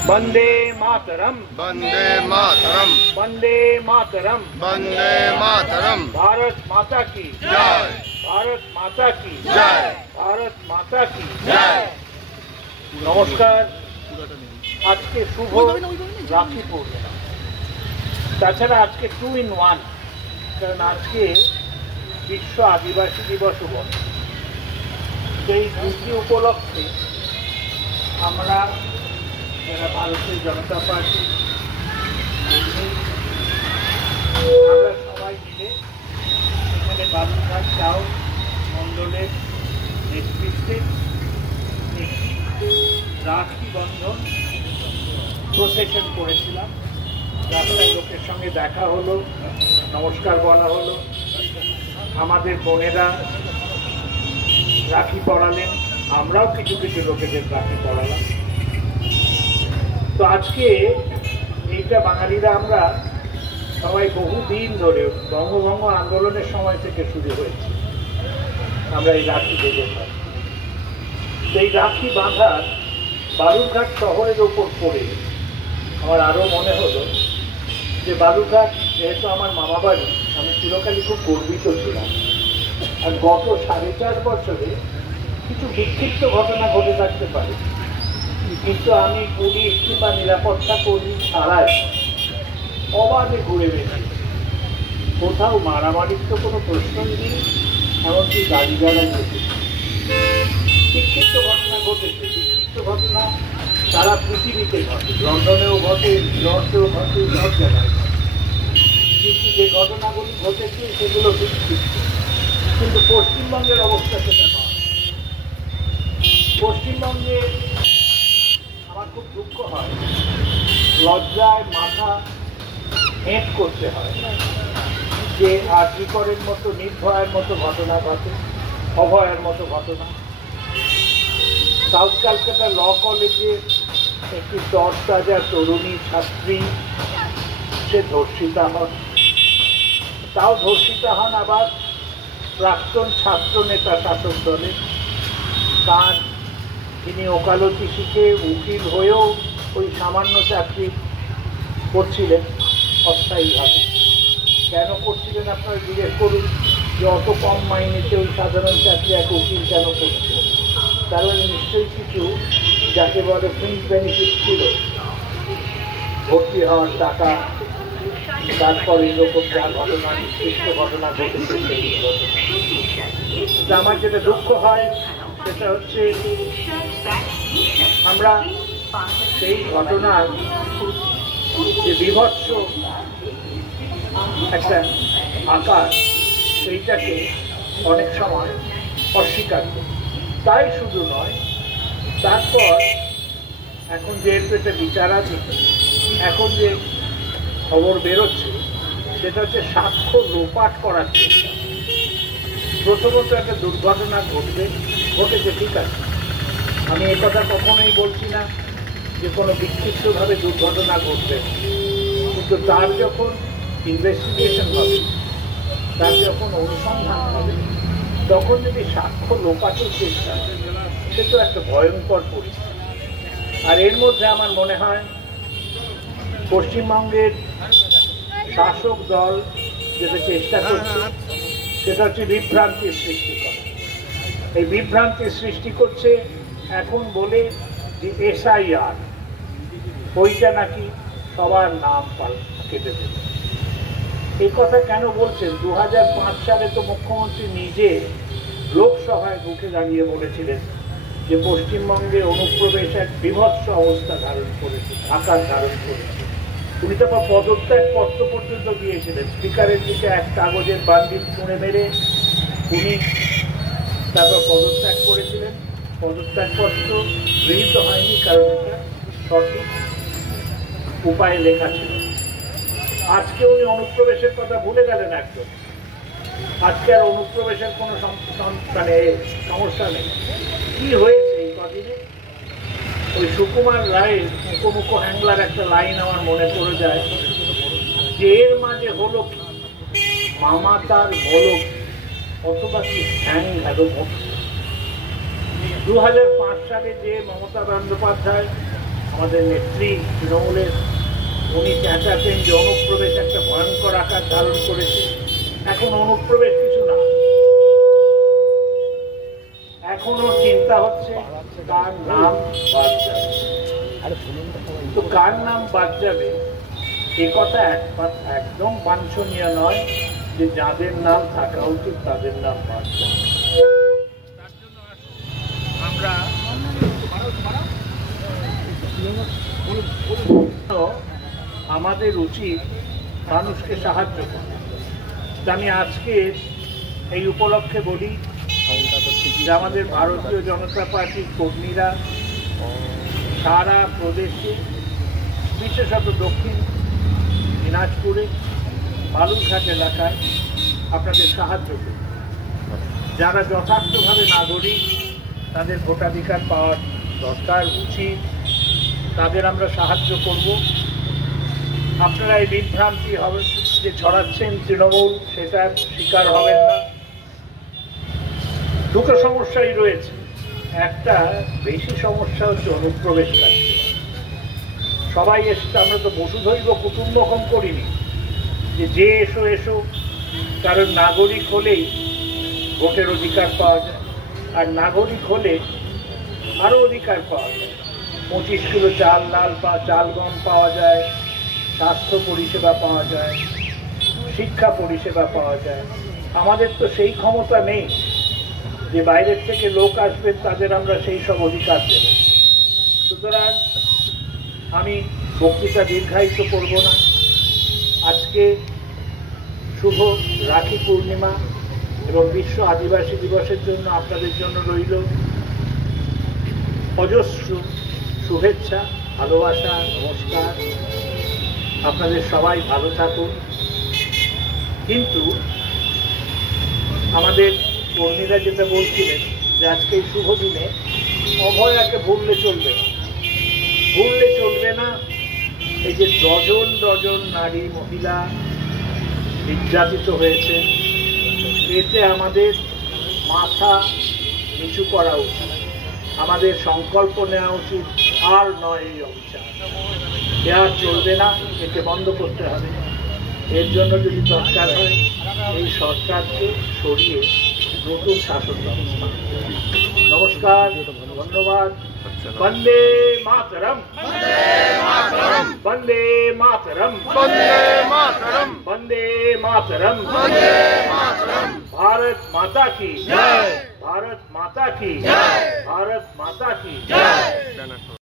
वंदे मातरम, वंदे मातरम, वंदे मातरम, वंदे मातरम। भारत माता की जय, भारत माता की जय, भारत माता की जय। নমস্কার। আজকে শুভ রাখি পূর্ণিমা, তাছাড়া আজকে 2 in 1, কারণ আজকে বিশ্ব আদিবাসী দিবসও বটে। সেই দিনটি উপলক্ষে আমরা যারা ভারতীয় জনতা পার্টি আমরা সবাই মিলে এখানে বালুরঘাট টাউন মণ্ডলের নেতৃত্বে রাখি বন্ধন প্রসেশন করেছিলাম। রাস্তায় লোকের সঙ্গে দেখা হলো, নমস্কার বলা হলো, আমাদের বোনেরা রাখি পরালেন, আমরাও কিছু কিছু লোকেদের রাখি পরালাম। তো আজকে এইটা বাঙালিরা আমরা সবাই বহুদিন ধরে বঙ্গভঙ্গ আন্দোলনের সময় থেকে শুরু হয়েছে আমরা এই রাখি বেঁধে থাকি। এই রাখি বাঁধার বালুরঘাট শহরের ওপর পড়ে আমার আরও মনে হলো যে বালুরঘাট যেহেতু আমার মামা বাড়ি, আমি চিরকালই খুব গর্বিত ছিলাম। আর গত 4.5 বছরে কিছু বিক্ষিপ্ত ঘটনা ঘটে থাকতে পারে, কিন্তু আমি পুলিশ কিংবা নিরাপত্তা কর্মী ছাড়াই অবাধে ঘুরে বেরিয়েছি। কোথাও মারামারির তো কোনো প্রশ্নই নেই, এমনকি গাড়ি গাড়া ঘটেছে। বিক্ষিপ্ত ঘটনা ঘটেছে, বিক্ষিপ্ত ঘটনা সারা পৃথিবীতে ঘটে, লন্ডনেও ঘটে, নিউইয়র্কেও ঘটে, সব জায়গায় ঘটে। কিন্তু যে ঘটনাগুলি ঘটেছে সেগুলো বিক্ষিপ্ত, কিন্তু পশ্চিমবঙ্গের অবস্থা সেটা নয়। পশ্চিমবঙ্গে আমার খুব দুঃখ হয়, লজ্জায় মাথা হেঁট করতে হয় যে আরজিকরের মতো, নির্ভয়ের মতো ঘটনা ঘটে, অভয়ের মতো ঘটনা। সাউথ ক্যালকাটা ল কলেজে একটি তরতাজা তরুণী ছাত্রী সে ধর্ষিতা হন, তাও ধর্ষিতা হন আবার প্রাক্তন ছাত্র নেতা শাসক দলের। তার তিনি ওকালতি শিখে উকিল হয়েও ওই সামান্য চাকরি করছিলেন অস্থায়ীভাবে। কেন করছিলেন আপনারা জিজ্ঞেস করুন, যে অত কম মাইনেতে ওই সাধারণ চাকরি এক উকিল কেন করছিলেন? কারণ নিশ্চয়ই কিছু যাকে বলে ফ্রিঞ্জ বেনিফিট ছিল, ভর্তি হওয়ার টাকা, তারপর এরকম যা ঘটনা, নির্দিষ্ট ঘটনা ঘটেছে সেই ঘটনা। আমার যেটা দুঃখ হয় সেটা হচ্ছে আমরা সেই ঘটনার যে বীভৎস একটা আকার, সেইটাকে অনেক সময় অস্বীকার করি। তাই শুধু নয়, তারপর এখন যেহেতু এটা বিচারাধীন, এখন যে খবর বেরোচ্ছে সেটা হচ্ছে সাক্ষ্য লোপাট করার চেষ্টা। প্রথমত একটা দুর্ঘটনা ঘটেছে, ঠিক আছে, আমি একথা কখনোই বলছি না যে কোনো বিক্ষিপ্তভাবে দুর্ঘটনা ঘটবে, কিন্তু তার যখন ইনভেস্টিগেশন হবে, তার যখন অনুসন্ধান হবে, তখন যদি সাক্ষ্য লোপাটের চেষ্টা, সে তো একটা ভয়ঙ্কর পরিস্থিতি। আর এর মধ্যে আমার মনে হয় পশ্চিমবঙ্গের শাসক দল যেটা চেষ্টা করছে সেটা হচ্ছে বিভ্রান্তির সৃষ্টি করা। এই বিভ্রান্তির সৃষ্টি করছে এখন বলে যে SIR, ওইটা নাকি সবার নাম কেটে দেবে। এই কথা কেন বলছেন? 2005 সালে তো মুখ্যমন্ত্রী নিজে লোকসভায় মুখে দাঁড়িয়ে বলেছিলেন যে পশ্চিমবঙ্গে অনুপ্রবেশ এক বীভৎস অবস্থা ধারণ করেছে, আকার ধারণ করেছে। উনি তো পদত্যাগ পত্র পর্যন্ত দিয়েছিলেন, স্পিকারের দিকে এক কাগজের বান্ডিল ছুঁড়ে মেরে উনি তারপর পদত্যাগ করেছিলেন। পদত্যাগপত্র গৃহীত হয়নি, কারণ এটা সঠিক উপায়ে লেখা ছিল। আজকে উনি অনুপ্রবেশের কথা ভুলে গেলেন একদম। আজকে আর অনুপ্রবেশের কোনো মানে সমস্যা নেই। কি হয়েছে এই কদিনে? ওই সুকুমার রায়ের মুখোমুখো হ্যাংলার একটা লাইন আমার মনে পড়ে যায়, যে এর মাঝে হলো কি মামা তার বলো অথবা কি হ্যাং এত মতো। 2005 সালে যে মমতা বন্দ্যোপাধ্যায় আমাদের নেত্রী তৃণমূলের, উনি চেঁচাতেন যে অনুপ্রবেশ একটা ভয়ঙ্কর আকার ধারণ করেছে। এখন অনুপ্রবেশ কিছু না, এখনো চিন্তা হচ্ছে কার নাম বাদ যাবে। তো কার নাম বাদ যাবে এ কথা একদম বাঞ্ছনীয় নয় যে যাদের নাম থাকা উচিত তাদের নাম বাদ যাবে। তার জন্য আমরা আমাদের উচিত মানুষকে সাহায্য করা। আমি আজকে এই উপলক্ষে বলি যে আমাদের ভারতীয় জনতা পার্টির কর্মীরা সারা প্রদেশে, বিশেষত দক্ষিণ দিনাজপুরে বালুরঘাট এলাকায় আপনাদের সাহায্য করবে। যারা যথার্থভাবে নাগরিক, তাদের ভোটাধিকার পাওয়ার দরকার, উচিত, তাদের আমরা সাহায্য করব। আপনারা এই বিভ্রান্তি হবে যে ছড়াচ্ছেন তৃণমূল, সেটার শিকার হবেন না। দুটো সমস্যাই রয়েছে। একটা বেশি সমস্যা হচ্ছে অনুপ্রবেশকারী। সবাই এসছে, আমরা তো বসুধৈব কুটুম্বকম করিনি যে এসো এসো, কারণ নাগরিক হলেই ভোটের অধিকার পাওয়া যায়, আর নাগরিক হলে আরও অধিকার পাওয়া যায়। 25 কিলো চাল চাল গম পাওয়া যায়, স্বাস্থ্য পরিষেবা পাওয়া যায়, শিক্ষা পরিষেবা পাওয়া যায়। আমাদের তো সেই ক্ষমতা নেই যে বাইরের থেকে লোক আসবেন তাদের আমরা সেই সব অধিকার দেব। সুতরাং আমি বক্তৃতা দীর্ঘায়িত করব না। আজকে শুভ রাখি পূর্ণিমা এবং বিশ্ব আদিবাসী দিবসের জন্য আপনাদের জন্য রইল অজস্র শুভেচ্ছা, ভালোবাসা, নমস্কার। আপনাদের সবাই ভালো থাকুন। কিন্তু আমাদের কর্মীরা যেটা বলছিলেন যে আজকে এই শুভ দিনে অভয়াকে ভুললে চলবে না, ভুললে চলবে না। এই যে ডজন ডজন নারী মহিলা নির্যাতিত হয়েছে, এতে আমাদের মাথা নিচু করা উচিত। আমাদের সংকল্প নেওয়া উচিত, আর নয় এই অভিযান, এ আর চলবে না, একে বন্ধ করতে হবে। এর জন্য যদি দরকার হয় এই সরকারকে সরিয়ে নতুন শাসন ব্যবস্থা। নমস্কার, ধন্যবাদ। বন্দে মাতরম, বন্দে মাতরম, বন্দে মাতরম। भारत माता की जय, भारत माता की जय, भारत माता की जय।